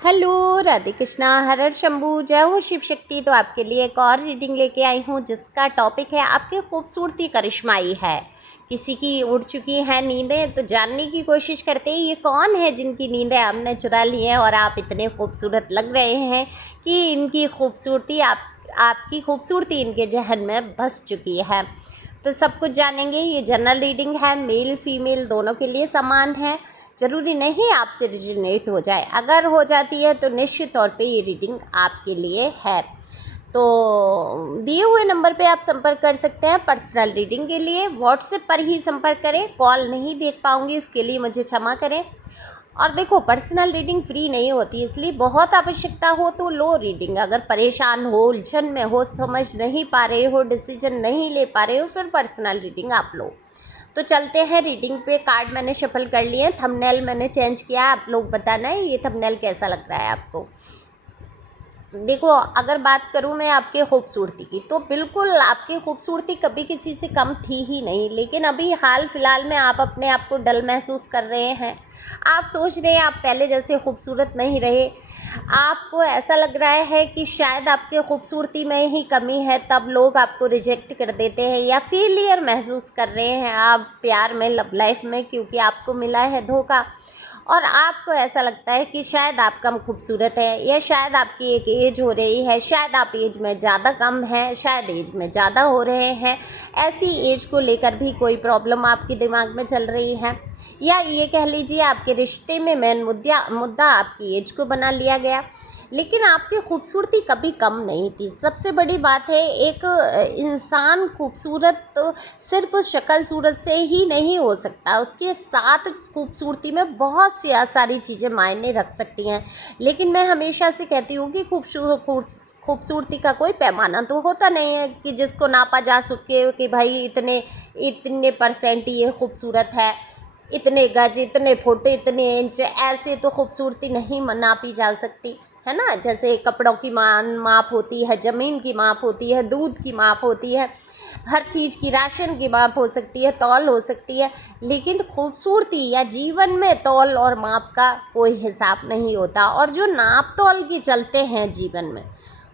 Hello Radhe Krishna, हर हर शंभू, जय हो शिव शक्ति। तो आपके लिए एक और रीडिंग लेके आई हूँ जिसका टॉपिक है आपकी खूबसूरती करिश्माई है। किसी की उड़ चुकी है नींदें, तो जानने की कोशिश करते हैं ये कौन है जिनकी नींदें आपने चुरा ली हैं और आप इतने खूबसूरत लग रहे हैं कि इनकी खूबसूरती आपकी खूबसूरती इनके जहन में बस चुकी है। तो सब कुछ जानेंगे। ये जनरल रीडिंग है, मेल फीमेल दोनों के लिए समान है। ज़रूरी नहीं आपसे रिजोनेट हो जाए, अगर हो जाती है तो निश्चित तौर पे ये रीडिंग आपके लिए है। तो दिए हुए नंबर पे आप संपर्क कर सकते हैं पर्सनल रीडिंग के लिए। व्हाट्सएप पर ही संपर्क करें, कॉल नहीं देख पाऊँगी इसके लिए मुझे क्षमा करें। और देखो, पर्सनल रीडिंग फ्री नहीं होती, इसलिए बहुत आवश्यकता हो तो लो रीडिंग। अगर परेशान हो, उलझन में हो, समझ नहीं पा रहे हो, डिसीजन नहीं ले पा रहे हो, फिर पर्सनल रीडिंग आप लो। तो चलते हैं रीडिंग पे। कार्ड मैंने शफल कर लिए, थंबनेल मैंने चेंज किया, आप लोग बताना है ये थंबनेल कैसा लग रहा है आपको। देखो, अगर बात करूँ मैं आपके खूबसूरती की, तो बिल्कुल आपकी खूबसूरती कभी किसी से कम थी ही नहीं, लेकिन अभी हाल फिलहाल में आप अपने आप को डल महसूस कर रहे हैं। आप सोच रहे हैं आप पहले जैसे खूबसूरत नहीं रहे। आपको ऐसा लग रहा है कि शायद आपके खूबसूरती में ही कमी है, तब लोग आपको रिजेक्ट कर देते हैं, या फेलियर महसूस कर रहे हैं आप प्यार में, लव लाइफ में, क्योंकि आपको मिला है धोखा। और आपको ऐसा लगता है कि शायद आप कम खूबसूरत है, या शायद आपकी एक एज हो रही है, शायद आप एज में ज़्यादा कम है, शायद एज में ज़्यादा हो रहे हैं। ऐसी एज को लेकर भी कोई प्रॉब्लम आपके दिमाग में चल रही है, या ये कह लीजिए आपके रिश्ते में मेन मुद्दा आपकी एज को बना लिया गया। लेकिन आपकी खूबसूरती कभी कम नहीं थी। सबसे बड़ी बात है, एक इंसान खूबसूरत तो सिर्फ शक्ल सूरत से ही नहीं हो सकता, उसके साथ खूबसूरती में बहुत सी सारी चीज़ें मायने रख सकती हैं। लेकिन मैं हमेशा से कहती हूँ कि खूबसूरती का कोई पैमाना तो होता नहीं है कि जिसको नापा जा सके कि भाई इतने इतने परसेंट ये खूबसूरत है, इतने गज, इतने फुट, इतने इंच। ऐसे तो खूबसूरती नहीं नापी जा सकती है ना। जैसे कपड़ों की माप होती है, ज़मीन की माप होती है, दूध की माप होती है, हर चीज़ की, राशन की माप हो सकती है, तौल हो सकती है। लेकिन खूबसूरती या जीवन में तौल और माप का कोई हिसाब नहीं होता। और जो नाप तौल के चलते हैं जीवन में,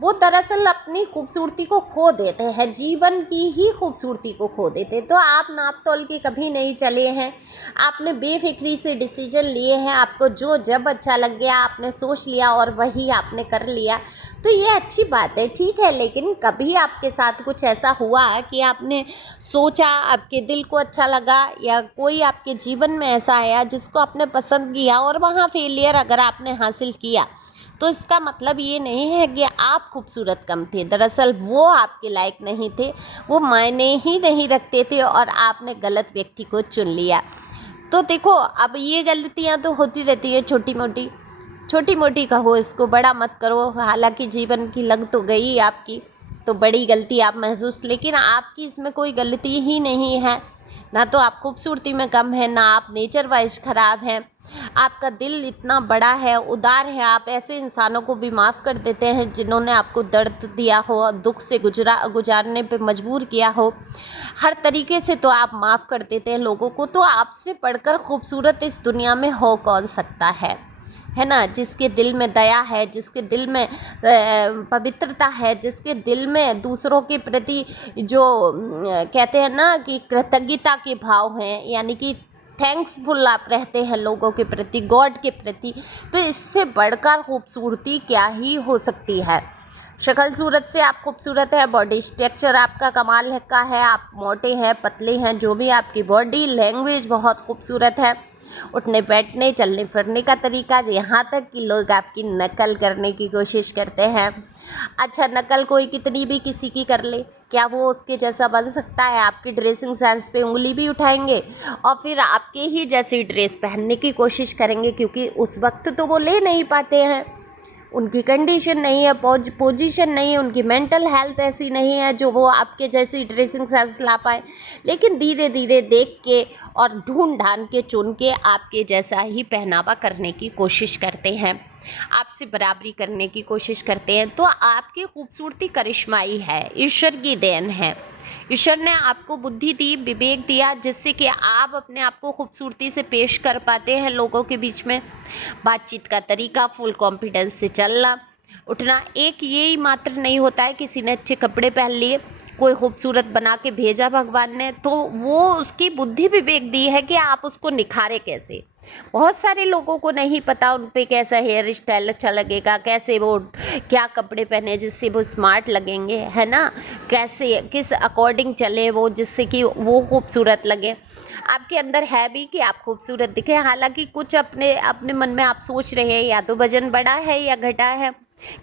वो दरअसल अपनी खूबसूरती को खो देते हैं, जीवन की ही खूबसूरती को खो देते हैं। तो आप नाप तोल के कभी नहीं चले हैं, आपने बेफिक्री से डिसीजन लिए हैं, आपको जो जब अच्छा लग गया आपने सोच लिया और वही आपने कर लिया। तो ये अच्छी बात है, ठीक है। लेकिन कभी आपके साथ कुछ ऐसा हुआ कि आपने सोचा, आपके दिल को अच्छा लगा, या कोई आपके जीवन में ऐसा आया जिसको आपने पसंद किया और वहाँ फेलियर अगर आपने हासिल किया, तो इसका मतलब ये नहीं है कि आप खूबसूरत कम थे। दरअसल वो आपके लायक नहीं थे, वो मायने ही नहीं रखते थे, और आपने गलत व्यक्ति को चुन लिया। तो देखो, अब ये गलतियाँ तो होती रहती है, छोटी मोटी कहो, इसको बड़ा मत करो। हालांकि जीवन की लग तो गई आपकी, तो बड़ी गलती आप महसूस, लेकिन आपकी इसमें कोई गलती ही नहीं है। ना तो आप खूबसूरती में कम है, ना आप नेचर वाइज ख़राब हैं। आपका दिल इतना बड़ा है, उदार है, आप ऐसे इंसानों को भी माफ़ कर देते हैं जिन्होंने आपको दर्द दिया हो, दुख से गुजारने पे मजबूर किया हो। हर तरीके से तो आप माफ़ कर देते हैं लोगों को। तो आपसे बढ़कर खूबसूरत इस दुनिया में हो कौन सकता है ना। जिसके दिल में दया है, जिसके दिल में पवित्रता है, जिसके दिल में दूसरों के प्रति जो कहते हैं ना कि कृतज्ञता के भाव हैं, यानी कि थैंक्सफुल आप रहते हैं लोगों के प्रति, गॉड के प्रति। तो इससे बढ़कर खूबसूरती क्या ही हो सकती है। शक्ल सूरत से आप खूबसूरत है, बॉडी स्ट्रक्चर आपका कमाल का है, आप मोटे हैं, पतले हैं, जो भी आपकी बॉडी लैंग्वेज बहुत खूबसूरत है, उठने बैठने, चलने फिरने का तरीका, यहाँ तक कि लोग आपकी नकल करने की कोशिश करते हैं। अच्छा, नकल कोई कितनी भी किसी की कर ले, क्या वो उसके जैसा बन सकता है? आपकी ड्रेसिंग सेंस पे उंगली भी उठाएंगे और फिर आपके ही जैसी ड्रेस पहनने की कोशिश करेंगे, क्योंकि उस वक्त तो वो ले नहीं पाते हैं, उनकी कंडीशन नहीं है, पोजीशन नहीं है, उनकी मेंटल हेल्थ ऐसी नहीं है जो वो आपके जैसी ड्रेसिंग सेंस ला पाए। लेकिन धीरे धीरे देख के और ढूंढ ढांड के चुन के आपके जैसा ही पहनावा करने की कोशिश करते हैं। आपसे बराबरी करने की कोशिश करते हैं, तो आपकी खूबसूरती करिश्माई है, ईश्वर की देन है। ईश्वर ने आपको बुद्धि दी, विवेक दिया, जिससे कि आप अपने आप को खूबसूरती से पेश कर पाते हैं लोगों के बीच में। बातचीत का तरीका, फुल कॉन्फिडेंस से चलना उठना, एक यही मात्र नहीं होता है किसी ने अच्छे कपड़े पहन लिए, कोई खूबसूरत बना के भेजा भगवान ने, तो वो उसकी बुद्धि विवेक दी है कि आप उसको निखारे कैसे। बहुत सारे लोगों को नहीं पता उन पे कैसा हेयर स्टाइल अच्छा लगेगा, कैसे वो क्या कपड़े पहने जिससे वो स्मार्ट लगेंगे, है ना, कैसे किस अकॉर्डिंग चले वो जिससे कि वो खूबसूरत लगे। आपके अंदर है भी कि आप खूबसूरत दिखे, हालांकि कुछ अपने अपने मन में आप सोच रहे हैं या तो वजन बढ़ा है या घटा है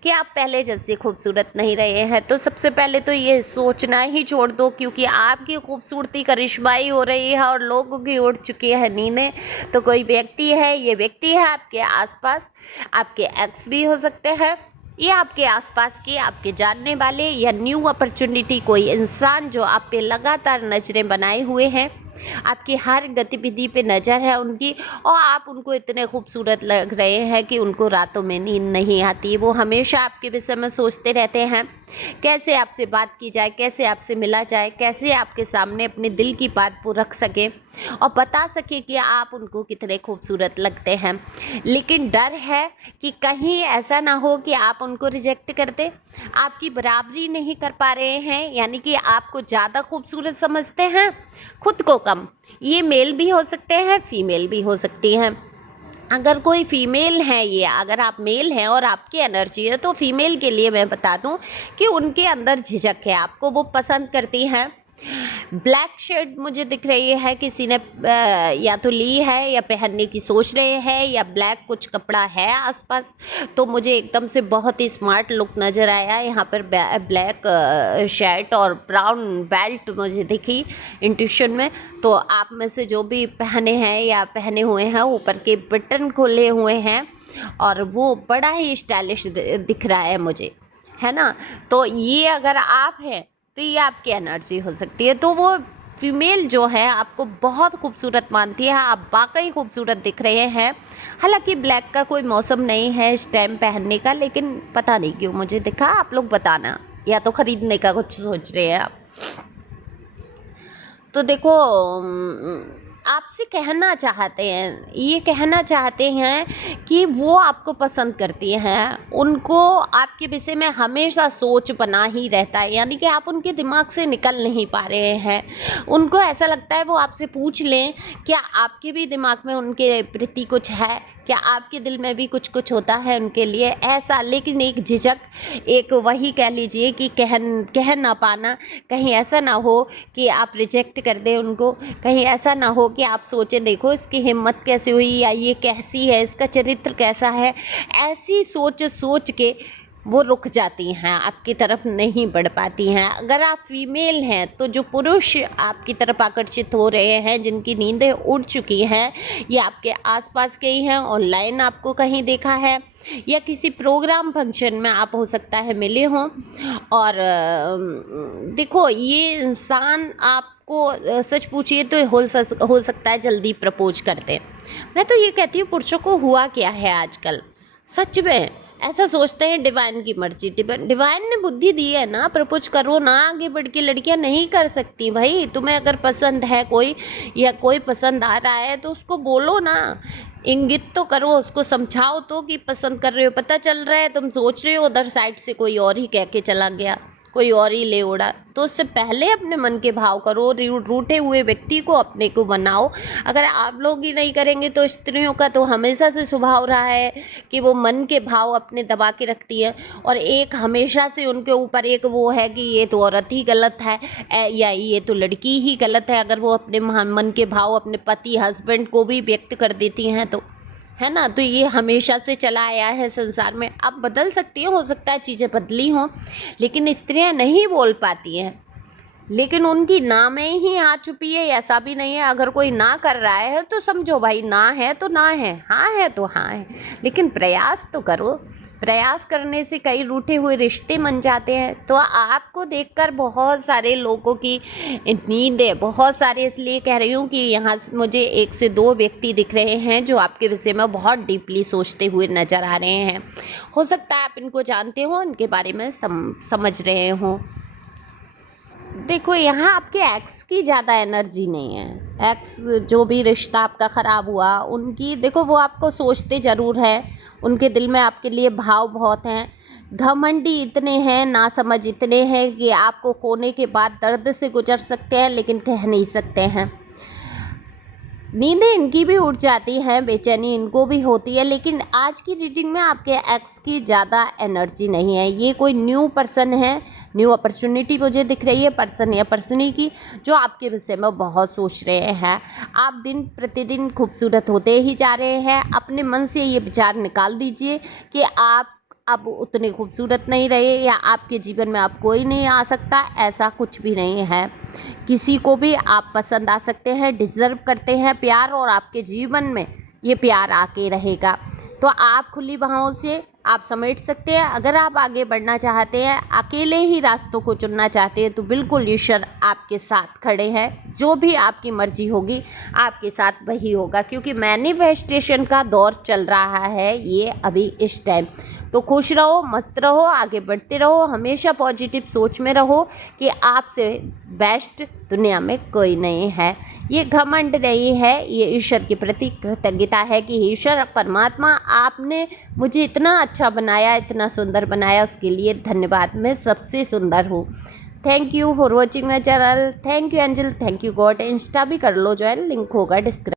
कि आप पहले जैसे खूबसूरत नहीं रहे हैं। तो सबसे पहले तो ये सोचना ही छोड़ दो, क्योंकि आपकी खूबसूरती करिश्माई हो रही है और लोगों की उड़ चुकी है नींदें। तो कोई व्यक्ति है, ये व्यक्ति है आपके आसपास, आपके एक्स भी हो सकते हैं, ये आपके आसपास के आपके जानने वाले, या न्यू अपॉर्चुनिटी कोई इंसान जो आप पे लगातार नज़रें बनाए हुए हैं, आपकी हर गतिविधि पे नज़र है उनकी, और आप उनको इतने खूबसूरत लग रहे हैं कि उनको रातों में नींद नहीं आती। वो हमेशा आपके विषय में सोचते रहते हैं कैसे आपसे बात की जाए, कैसे आपसे मिला जाए, कैसे आपके सामने अपने दिल की बात को रख सके और बता सके कि आप उनको कितने खूबसूरत लगते हैं। लेकिन डर है कि कहीं ऐसा ना हो कि आप उनको रिजेक्ट कर दें, आपकी बराबरी नहीं कर पा रहे हैं, यानी कि आपको ज़्यादा खूबसूरत समझते हैं, खुद को कम। ये मेल भी हो सकते हैं, फीमेल भी हो सकती हैं। अगर कोई फीमेल है, ये अगर आप मेल हैं और आपकी एनर्जी है, तो फीमेल के लिए मैं बता दूं कि उनके अंदर झिझक है, आपको वो पसंद करती हैं। ब्लैक शेड मुझे दिख रही है, किसी ने या तो ली है या पहनने की सोच रहे हैं, या ब्लैक कुछ कपड़ा है आसपास। तो मुझे एकदम से बहुत ही स्मार्ट लुक नज़र आया यहाँ पर। ब्लैक शर्ट और ब्राउन बेल्ट मुझे दिखी इंट्यूशन में। तो आप में से जो भी पहने हैं या पहने हुए हैं, ऊपर के बटन खोले हुए हैं और वो बड़ा ही स्टाइलिश दिख रहा है मुझे, है ना। तो ये अगर आप हैं तो ये आपकी एनर्जी हो सकती है। तो वो फीमेल जो है आपको बहुत खूबसूरत मानती है, आप वाकई खूबसूरत दिख रहे हैं। हालांकि ब्लैक का कोई मौसम नहीं है इस टाइम पहनने का, लेकिन पता नहीं क्यों मुझे दिखा। आप लोग बताना, या तो ख़रीदने का कुछ सोच रहे हैं आप। तो देखो, आपसे कहना चाहते हैं, ये कहना चाहते हैं कि वो आपको पसंद करती हैं, उनको आपके विषय में हमेशा सोच बना ही रहता है, यानी कि आप उनके दिमाग से निकल नहीं पा रहे हैं। उनको ऐसा लगता है वो आपसे पूछ लें क्या आपके भी दिमाग में उनके प्रति कुछ है, क्या आपके दिल में भी कुछ कुछ होता है उनके लिए, ऐसा। लेकिन एक झिझक, एक वही कह लीजिए कि कह ना पाना, कहीं ऐसा ना हो कि आप रिजेक्ट कर दें उनको, कहीं ऐसा ना हो कि आप सोचें देखो इसकी हिम्मत कैसे हुई, या ये कैसी है, इसका चरित्र कैसा है। ऐसी सोच सोच के वो रुक जाती हैं, आपकी तरफ नहीं बढ़ पाती हैं। अगर आप फीमेल हैं तो जो पुरुष आपकी तरफ आकर्षित हो रहे हैं, जिनकी नींदें उड़ चुकी हैं, ये आपके आसपास के ही हैं, ऑनलाइन आपको कहीं देखा है, या किसी प्रोग्राम फंक्शन में आप हो सकता है मिले हों। और देखो, ये इंसान आपको सच पूछिए तो हो सकता है जल्दी प्रपोज कर दे। मैं तो ये कहती हूँ पुरुषों को हुआ क्या है आजकल, सच में ऐसा सोचते हैं डिवाइन की मर्जी। डिवाइन ने बुद्धि दी है ना, प्रपोज करो ना, आगे बढ़ के लड़कियां नहीं कर सकती भाई। तुम्हें अगर पसंद है कोई, या कोई पसंद आ रहा है, तो उसको बोलो ना, इंगित तो करो, उसको समझाओ तो कि पसंद कर रहे हो। पता चल रहा है तुम सोच रहे हो, उधर साइड से कोई और ही कह के चला गया, कोई और ही ले उड़ा। तो उससे पहले अपने मन के भाव करो, रूठे हुए व्यक्ति को अपने को बनाओ। अगर आप लोग ही नहीं करेंगे तो स्त्रियों का तो हमेशा से स्वभाव रहा है कि वो मन के भाव अपने दबा के रखती है, और एक हमेशा से उनके ऊपर एक वो है कि ये तो औरत ही गलत है, या ये तो लड़की ही गलत है अगर वो अपने मन के भाव अपने पति हस्बैंड को भी व्यक्त कर देती हैं, तो है ना। तो ये हमेशा से चला आया है संसार में। अब बदल सकती हैं, हो सकता है चीज़ें बदली हों, लेकिन स्त्रियां नहीं बोल पाती हैं, लेकिन उनकी ना में ही हाँ छुपी है, ऐसा भी नहीं है। अगर कोई ना कर रहा है तो समझो भाई ना है तो ना है, हाँ है तो हाँ है, लेकिन प्रयास तो करो। प्रयास करने से कई रूठे हुए रिश्ते बन जाते हैं। तो आपको देखकर बहुत सारे लोगों की नींद है, बहुत सारे, इसलिए कह रही हूँ कि यहाँ मुझे 1 से 2 व्यक्ति दिख रहे हैं जो आपके विषय में बहुत डीपली सोचते हुए नज़र आ रहे हैं। हो सकता है आप इनको जानते हो, इनके बारे में समझ रहे हो। देखो, यहाँ आपके एक्स की ज़्यादा एनर्जी नहीं है। एक्स जो भी रिश्ता आपका ख़राब हुआ, उनकी देखो वो आपको सोचते ज़रूर हैं, उनके दिल में आपके लिए भाव बहुत हैं। घमंडी इतने हैं, नासमझ इतने हैं कि आपको खोने के बाद दर्द से गुजर सकते हैं लेकिन कह नहीं सकते हैं। नींदें इनकी भी उड़ जाती हैं, बेचैनी इनको भी होती है, लेकिन आज की रीडिंग में आपके एक्स की ज़्यादा एनर्जी नहीं है। ये कोई न्यू पर्सन है, न्यू अपॉर्चुनिटी मुझे दिख रही है पर्सन या पर्सनी की, जो आपके विषय में बहुत सोच रहे हैं। आप दिन प्रतिदिन खूबसूरत होते ही जा रहे हैं। अपने मन से ये विचार निकाल दीजिए कि आप अब उतने खूबसूरत नहीं रहे या आपके जीवन में अब कोई नहीं आ सकता, ऐसा कुछ भी नहीं है। किसी को भी आप पसंद आ सकते हैं, डिज़र्व करते हैं प्यार, और आपके जीवन में ये प्यार आके रहेगा। तो आप खुली बाहों से आप समेट सकते हैं। अगर आप आगे बढ़ना चाहते हैं, अकेले ही रास्तों को चुनना चाहते हैं, तो बिल्कुल ईश्वर आपके साथ खड़े हैं। जो भी आपकी मर्जी होगी आपके साथ वही होगा, क्योंकि मैनिफेस्टेशन का दौर चल रहा है ये अभी इस टाइम। तो खुश रहो, मस्त रहो, आगे बढ़ते रहो, हमेशा पॉजिटिव सोच में रहो कि आपसे बेस्ट दुनिया में कोई नहीं है। ये घमंड नहीं है, ये ईश्वर के प्रति कृतज्ञता है कि ईश्वर परमात्मा आपने मुझे इतना अच्छा बनाया, इतना सुंदर बनाया, उसके लिए धन्यवाद। मैं सबसे सुंदर हूँ। Thank you for watching my channel. Thank you angel, thank you God. Insta भी कर लो ज्वाइन, लिंक होगा डिस्क्रिप्शन।